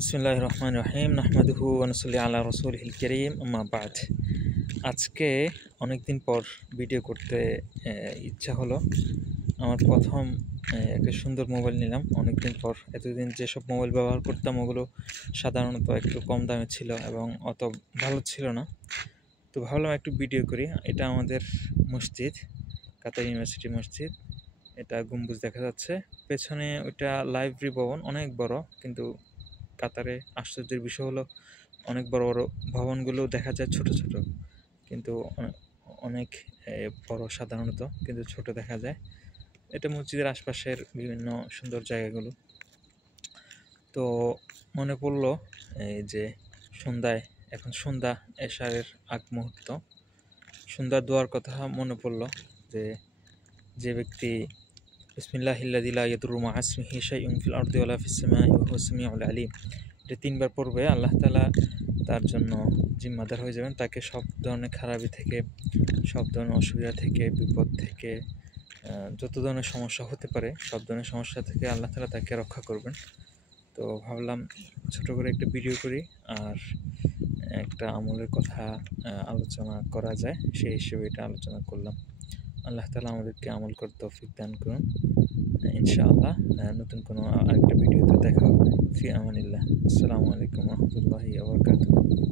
বিসমিল্লাহির রহমানির রহিম নাহমাদুহু ওয়া নুসাল্লি আলা রাসূলিহিল কারীম আম্মা বা'দ। আজকে অনেকদিন পর ভিডিও করতে ইচ্ছা হলো। আমার প্রথম একটা সুন্দর মোবাইল নিলাম অনেকদিন পর। এতদিন যেসব মোবাইল ব্যবহার করতাম ওগুলো সাধারণত একটু কম দামে ছিল এবং অত ভালো ছিল না। তো ভাবলাম একটু ভিডিও করি। এটা আমাদের মসজিদ, কাতার ইউনিভার্সিটি মসজিদ। এটা গম্বুজ দেখা যাচ্ছে। পেছনে ওইটা লাইব্রেরি ভবন, অনেক বড়। কিন্তু কাতারে আশ্চর্যের বিষয় হলো অনেক বড় বড় ভবনগুলো দেখা যায় ছোট ছোট, কিন্তু অনেক বড় সাধারণত, কিন্তু ছোট দেখা যায়। এটা মসজিদের আশপাশের বিভিন্ন সুন্দর জায়গাগুলো। তো মনে পড়লো এই যে সন্ধ্যায়, এখন সন্ধ্যা এশারের আগ মুহূর্ত, সন্ধ্যার দোয়ার কথা মনে পড়লো যে যে ব্যক্তি বিসমিল্লাহিল্লাযী লা ইয়াদুররু মা ইসমিহি শাইউন ফিল আরদি ওয়ালা ফিস সামাই ওয়া হুয়াস সামিউল আলিম। এটা ৩ বার পড়বে, আল্লাহ তাআলা তার জন্য জিম্মাদার হয়ে যাবেন। তাকে সব ধরনের খারাপি থেকে, সব ধরনের অসুবিধা থেকে, বিপদ থেকে, যত ধরনের সমস্যা হতে পারে সব ধরনের সমস্যা থেকে আল্লাহ তাআলা তাকে রক্ষা করবেন। তো ভাবলাম ছোট করে একটা ভিডিও করি আর একটা আমলের কথা আলোচনা করা যায়, সেই হিসেবে এটা আলোচনা করলাম। আল্লাহ তাআলা আমাদেরকে আমল করতে তৌফিক দান করুন ইনশাআল্লাহ। নতুন কোনো আরেকটা ভিডিওতে দেখা হবে। ফি আমানিল্লাহ। আসসালামু আলাইকুম ওয়া রাহমাতুল্লাহি ওয়া বারাকাতুহু।